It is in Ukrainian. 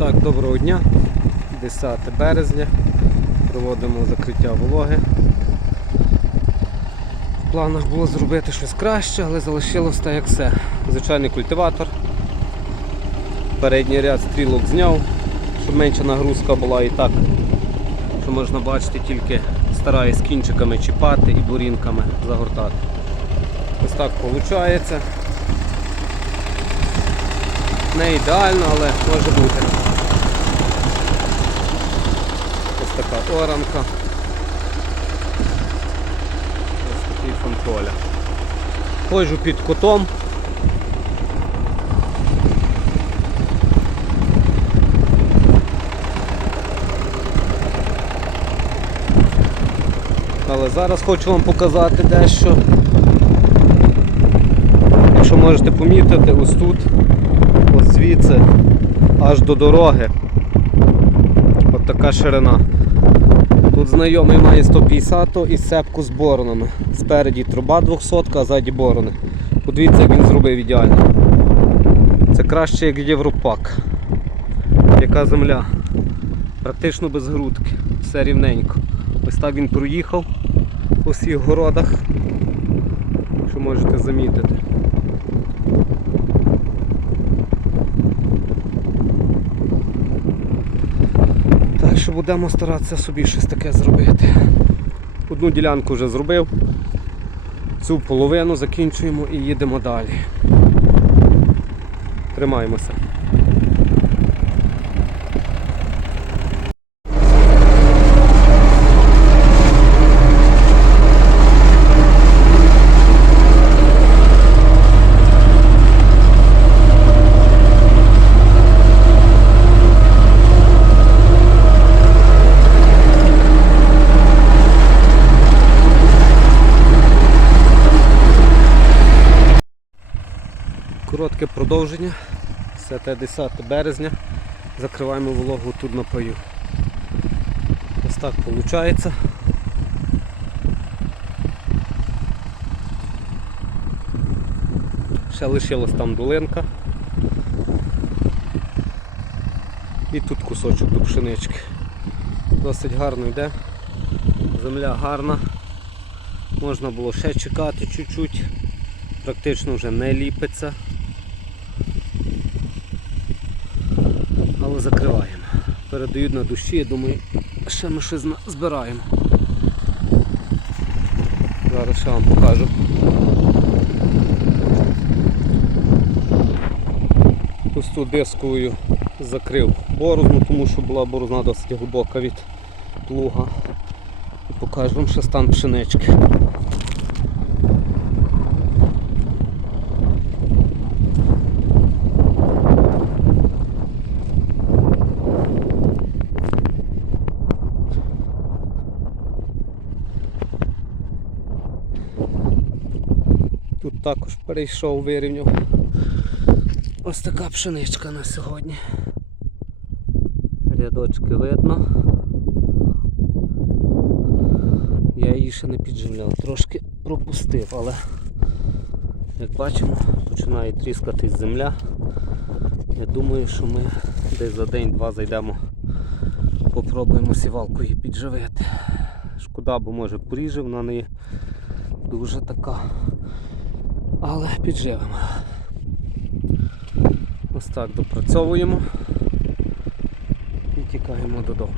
Так, доброго дня. 10 березня. Проводимо закриття вологи. В планах було зробити щось краще, але залишилось так як все. Звичайний культиватор. Передній ряд стрілок зняв, щоб менша нагрузка була і так. Що можна бачити, тільки стараюсь кінчиками чіпати і бурінками загортати. Ось так виходить. Не ідеально, але може бути. Ось така оранка. Ось такий фанполя. Ходжу під котом. Але зараз хочу вам показати дещо. Якщо можете помітити, ось тут, ось звідси, аж до дороги. От така ширина. Тут знайомий має 150 і сепку з боронами. Спереді труба 200, а ззаді борони. Подивіться, як він зробив ідеально. Це краще як Європак. Яка земля. Практично без грудки. Все рівненько. Ось так він проїхав по всіх городах. Що можете замітити. Що будемо старатися собі щось таке зробити. Одну ділянку вже зробив, цю половину закінчуємо і їдемо далі. Тримаємося. Коротке продовження. Це те 10 березня. Закриваємо вологу тут на паю. Ось так виходить. Ще лишилась там долинка. І тут кусочок до пшенички. Досить гарно йде. Земля гарна. Можна було ще чекати чуть-чуть практично вже не ліпиться. Але закриваємо. Передають на душі, я думаю, ще ми щось збираємо. Зараз ще вам покажу. Ось дискою закрив борозну, тому що була борозна досить глибока від плуга. І покажу вам ще стан пшенички. Тут також перейшов, вирівняв. Ось така пшеничка на сьогодні. Рядочки видно. Я її ще не підживляв, трошки пропустив, але як бачимо, починає тріскатись земля. Я думаю, що ми десь за день-два зайдемо, попробуємо сівалку її підживити. Шкода, бо може поріже, вона не дуже така. Але підживемо. Ось так допрацьовуємо і тікаємо додому.